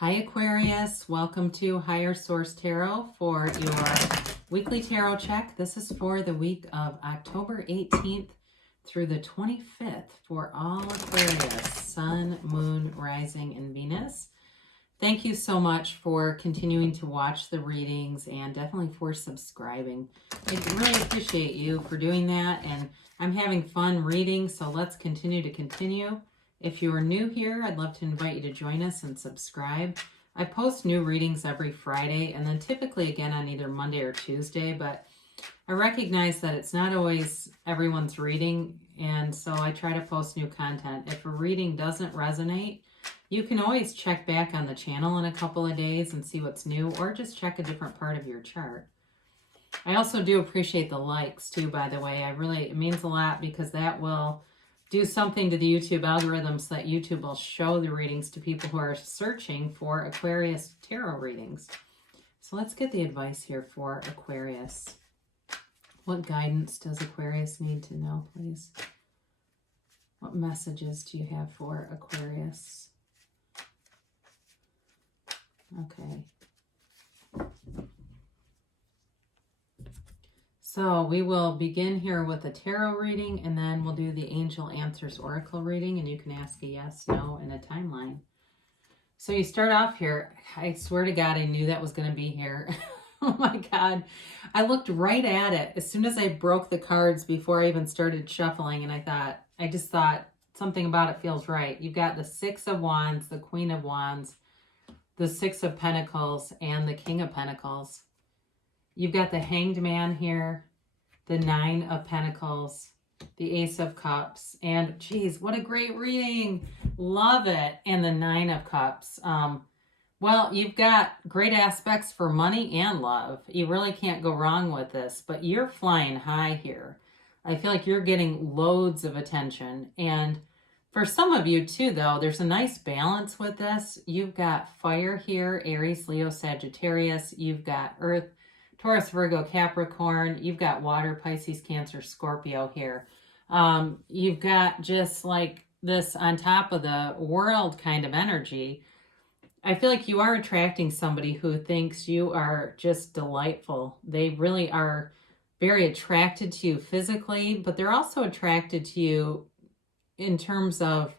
Hi Aquarius, welcome to Higher Source Tarot for your weekly tarot check. This is for the week of October 18th through the 25th for all Aquarius, Sun, Moon, Rising, and Venus. Thank you so much for continuing to watch the readings and definitely for subscribing. I really appreciate you for doing that, and I'm having fun reading, so let's continue. If you are new here, I'd love to invite you to join us and subscribe. I post new readings every Friday and then typically again on either Monday or Tuesday, but I recognize that it's not always everyone's reading, and so I try to post new content. If a reading doesn't resonate, you can always check back on the channel in a couple of days and see what's new, or just check a different part of your chart. I also do appreciate the likes too, by the way. It means a lot because that will do something to the YouTube algorithm so that YouTube will show the readings to people who are searching for Aquarius tarot readings. So let's get the advice here for Aquarius. What guidance does Aquarius need to know, please? What messages do you have for Aquarius? Okay. So we will begin here with a tarot reading, and then we'll do the Angel Answers Oracle reading, and you can ask a yes, no, and a timeline. So you start off here. I swear to God, I knew that was going to be here. Oh my God. I looked right at it as soon as I broke the cards before I even started shuffling, and I just thought something about it feels right. You've got the Six of Wands, the Queen of Wands, the Six of Pentacles, and the King of Pentacles. You've got the Hanged Man here, the Nine of Pentacles, the Ace of Cups, and geez, what a great reading. Love it. And the Nine of Cups. Well, you've got great aspects for money and love. You really can't go wrong with this, but you're flying high here. I feel like you're getting loads of attention. And for some of you too, though, there's a nice balance with this. You've got fire here, Aries, Leo, Sagittarius. You've got earth, Taurus, Virgo, Capricorn. You've got water, Pisces, Cancer, Scorpio here. You've got just like this on top of the world kind of energy. I feel like you are attracting somebody who thinks you are just delightful. They really are very attracted to you physically, but they're also attracted to you in terms of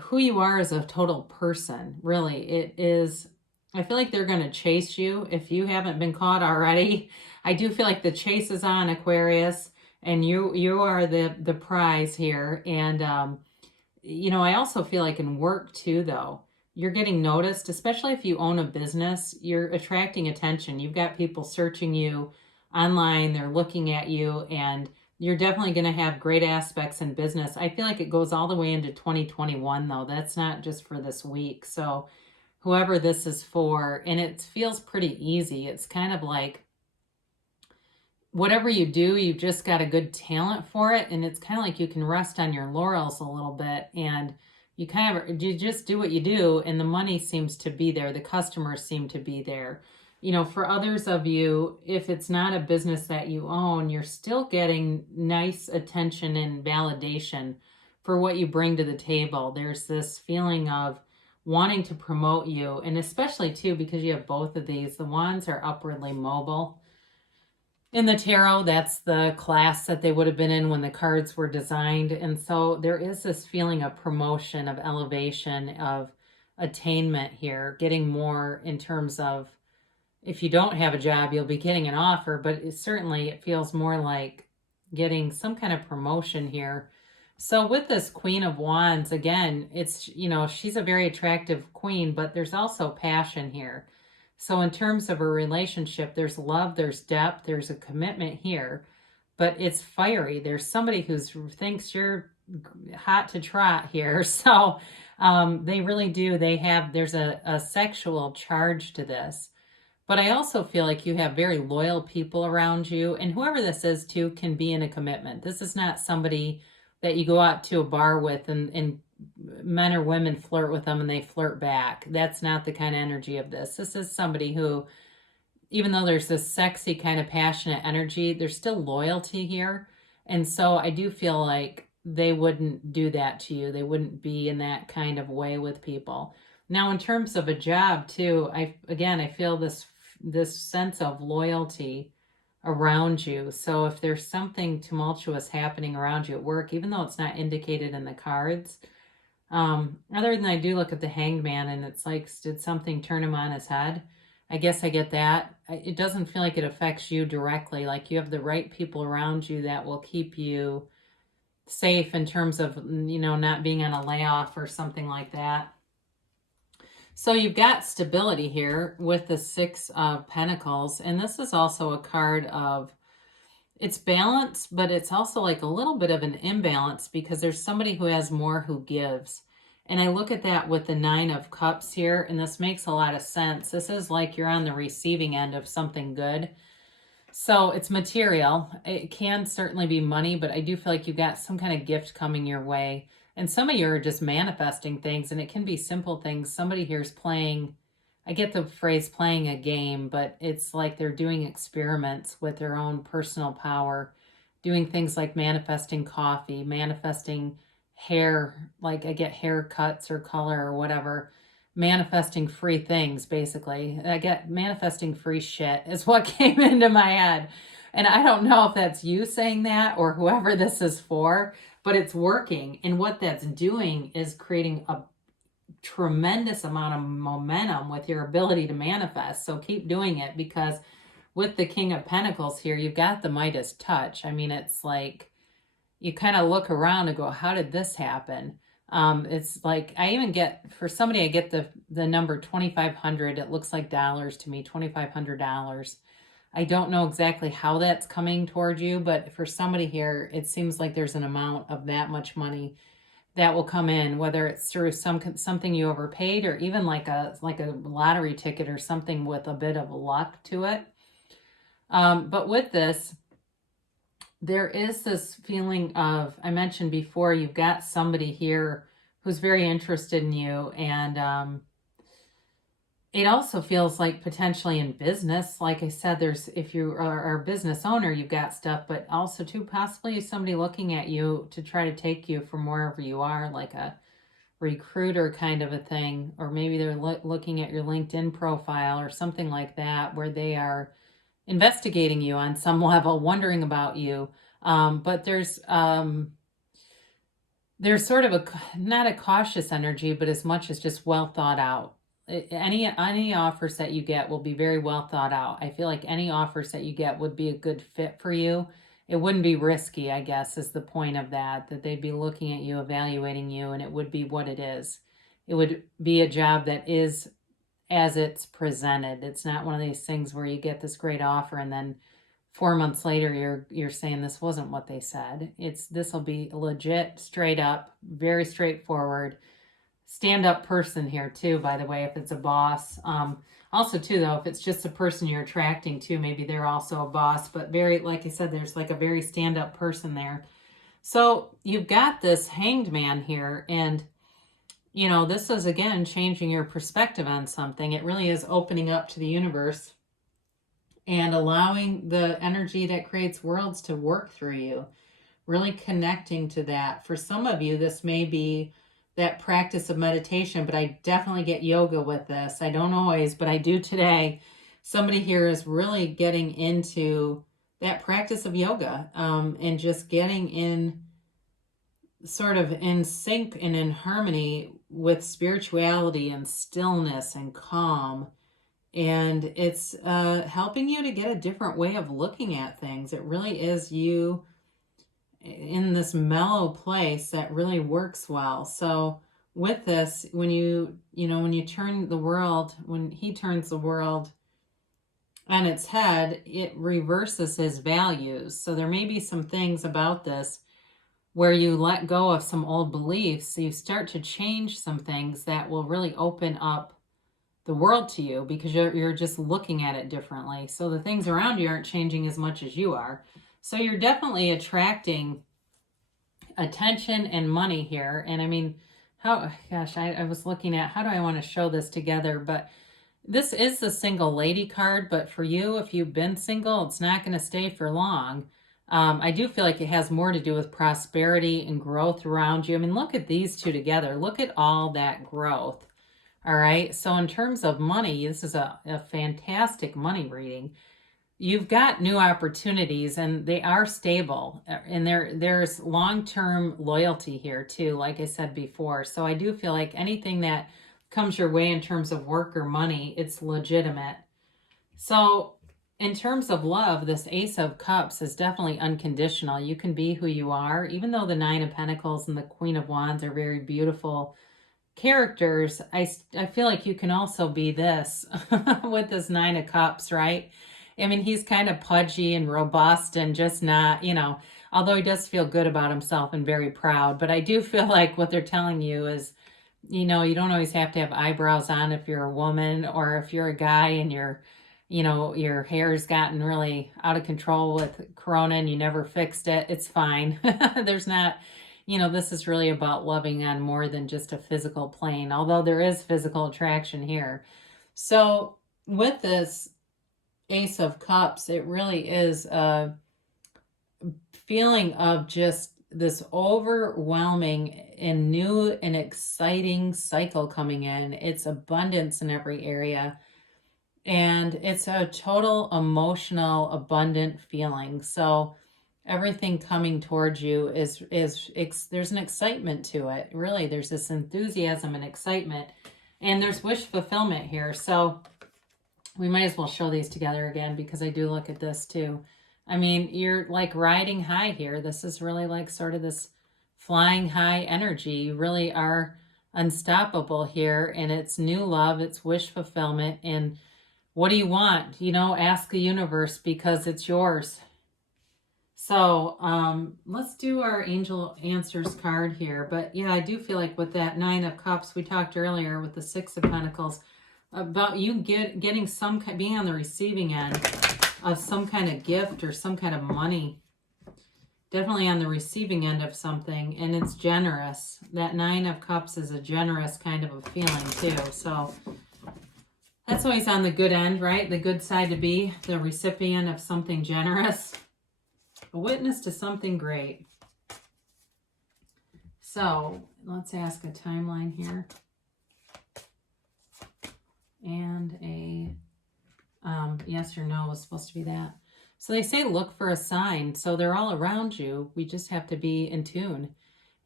who you are as a total person. Really, it is. I feel like they're going to chase you if you haven't been caught already. I do feel like the chase is on, Aquarius, and you are the prize here. And I also feel like in work too, though, you're getting noticed, especially if you own a business. You're attracting attention. You've got people searching you online. They're looking at you, and you're definitely going to have great aspects in business. I feel like it goes all the way into 2021, though. That's not just for this week. So whoever this is for, and it feels pretty easy. It's kind of like whatever you do, you've just got a good talent for it, and it's kind of like you can rest on your laurels a little bit, and you just do what you do, and the money seems to be there. The customers seem to be there. For others of you, if it's not a business that you own, you're still getting nice attention and validation for what you bring to the table. There's this feeling of wanting to promote you, and especially too because you have both of these. The Wands are upwardly mobile. In the tarot, that's the class that they would have been in when the cards were designed. And so there is this feeling of promotion, of elevation, of attainment here, getting more in terms of, if you don't have a job, you'll be getting an offer, but it feels more like getting some kind of promotion here. So with this Queen of Wands, again, it's, she's a very attractive queen, but there's also passion here. So in terms of a relationship, there's love, there's depth, there's a commitment here, but it's fiery. There's somebody who thinks you're hot to trot here. So they really do. There's a sexual charge to this. But I also feel like you have very loyal people around you, and whoever this is too can be in a commitment. This is not somebody that you go out to a bar with and men or women flirt with them and they flirt back. That's not the kind of energy of this. This is somebody who, even though there's this sexy kind of passionate energy, there's still loyalty here. And so I do feel like they wouldn't do that to you. They wouldn't be in that kind of way with people. Now, in terms of a job too, I feel this sense of loyalty around you. So if there's something tumultuous happening around you at work, even though it's not indicated in the cards, other than I do look at the Hanged Man and it's like, did something turn him on his head? I guess I get that. It doesn't feel like it affects you directly. Like you have the right people around you that will keep you safe in terms of, not being on a layoff or something like that. So you've got stability here with the Six of Pentacles. And this is also a card of, it's balance, but it's also like a little bit of an imbalance because there's somebody who has more who gives. And I look at that with the Nine of Cups here, and this makes a lot of sense. This is like you're on the receiving end of something good. So it's material. It can certainly be money, but I do feel like you've got some kind of gift coming your way. And some of you are just manifesting things, and it can be simple things. Somebody here is playing, I get the phrase playing a game, but it's like they're doing experiments with their own personal power, doing things like manifesting coffee, manifesting hair, like I get haircuts or color or whatever, manifesting free things, basically. I get manifesting free shit is what came into my head. And I don't know if that's you saying that or whoever this is for, but it's working. And what that's doing is creating a tremendous amount of momentum with your ability to manifest. So keep doing it, because with the King of Pentacles here, you've got the Midas touch. I mean, it's like you kind of look around and go, how did this happen? It's like, I even get, for somebody, I get the number 2,500. It looks like dollars to me, $2,500. I don't know exactly how that's coming toward you, but for somebody here, it seems like there's an amount of that much money that will come in, whether it's through something you overpaid or even like a lottery ticket or something with a bit of luck to it. But with this, there is this feeling of, I mentioned before, you've got somebody here who's very interested in you. And it also feels like potentially in business, like I said, if you are a business owner, you've got stuff, but also too, possibly somebody looking at you to try to take you from wherever you are, like a recruiter kind of a thing, or maybe they're looking at your LinkedIn profile or something like that, where they are investigating you on some level, wondering about you. But there's sort of not a cautious energy, but as much as just well thought out. Any offers that you get will be very well thought out. I feel like any offers that you get would be a good fit for you. It wouldn't be risky, I guess, is the point of that they'd be looking at you, evaluating you, and it would be what it is. It would be a job that is as it's presented. It's not one of these things where you get this great offer and then 4 months later you're saying this wasn't what they said. This will be legit, straight up, very straightforward, stand-up person here too, by the way, if it's a boss. Also too, though, if it's just a person you're attracting to, maybe they're also a boss, but very, like I said, there's like a very stand-up person there. So you've got this Hanged Man here, and this is, again, changing your perspective on something. It really is opening up to the universe and allowing the energy that creates worlds to work through you, really connecting to that. For some of you, this may be that practice of meditation, but I definitely get yoga with this. I don't always, but I do today. Somebody here is really getting into that practice of yoga, and just getting in sort of in sync and in harmony with spirituality and stillness and calm. And it's helping you to get a different way of looking at things. It really is you in this mellow place that really works well. So with this, when he turns the world on its head, it reverses his values. So there may be some things about this where you let go of some old beliefs, so you start to change some things that will really open up the world to you, because you're just looking at it differently. So the things around you aren't changing as much as you are. So you're definitely attracting attention and money here. And I mean, I was looking at, how do I want to show this together? But this is the single lady card, but for you, if you've been single, it's not going to stay for long. I do feel like it has more to do with prosperity and growth around you. I mean, look at these two together. Look at all that growth All right. So in terms of money, this is a fantastic money reading. You've got new opportunities and they are stable, and there's long-term loyalty here too, like I said before. So I do feel like anything that comes your way in terms of work or money, it's legitimate. So in terms of love, this Ace of Cups is definitely unconditional. You can be who you are, even though the Nine of Pentacles and the Queen of Wands are very beautiful characters. I feel like you can also be this with this Nine of Cups, right? I mean, he's kind of pudgy and robust and just not, although he does feel good about himself and very proud. But I do feel like what they're telling you is, you don't always have to have eyebrows on if you're a woman, or if you're a guy and your hair's gotten really out of control with Corona and you never fixed it. It's fine. There's not, this is really about loving on more than just a physical plane, although there is physical attraction here. So with this Ace of Cups, it really is a feeling of just this overwhelming and new and exciting cycle coming in. It's abundance in every area. And it's a total emotional, abundant feeling. So everything coming towards you is there's an excitement to it. Really, there's this enthusiasm and excitement. And there's wish fulfillment here. So we might as well show these together again, because I do look at this too. I mean, you're like riding high here. This is really like sort of this flying high energy. You really are unstoppable here. And it's new love. It's wish fulfillment. And what do you want? Ask the universe, because it's yours. So let's do our Angel Answers card here. But yeah, I do feel like with that Nine of Cups, we talked earlier with the Six of Pentacles, about you getting being on the receiving end of some kind of gift or some kind of money. Definitely on the receiving end of something, and it's generous. That Nine of Cups is a generous kind of a feeling too. So that's always on the good end, right? The good side to be the recipient of something generous, a witness to something great. So let's ask a timeline here. And a yes or no was supposed to be that. So they say look for a sign. So they're all around you. We just have to be in tune.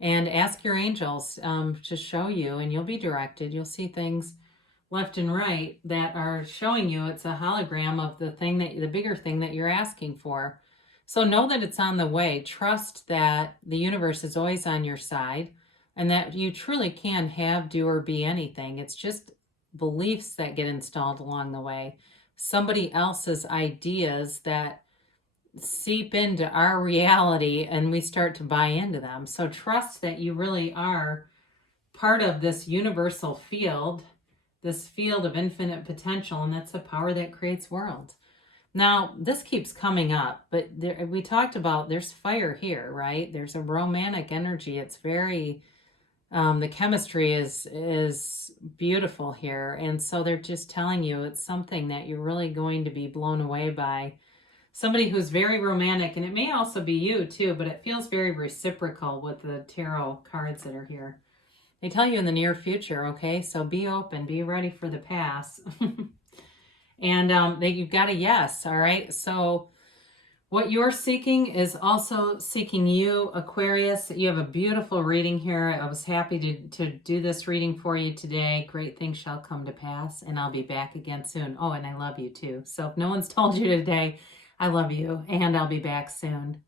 And ask your angels to show you, and you'll be directed. You'll see things left and right that are showing you it's a hologram of the bigger thing that you're asking for. So know that it's on the way. Trust that the universe is always on your side, and that you truly can have, do, or be anything. It's just beliefs that get installed along the way. Somebody else's ideas that seep into our reality, and we start to buy into them. So trust that you really are part of this universal field, this field of infinite potential, and that's the power that creates worlds. Now, this keeps coming up, but we talked about there's fire here, right? There's a romantic energy. It's very, the chemistry is beautiful here. And so they're just telling you it's something that you're really going to be blown away by. Somebody who's very romantic, and it may also be you too, but it feels very reciprocal with the tarot cards that are here. They tell you in the near future, okay? So be open, be ready for the pass. And you've got a yes, all right? So what you're seeking is also seeking you, Aquarius. You have a beautiful reading here. I was happy to do this reading for you today. Great things shall come to pass, and I'll be back again soon. Oh, and I love you too. So if no one's told you today, I love you, and I'll be back soon.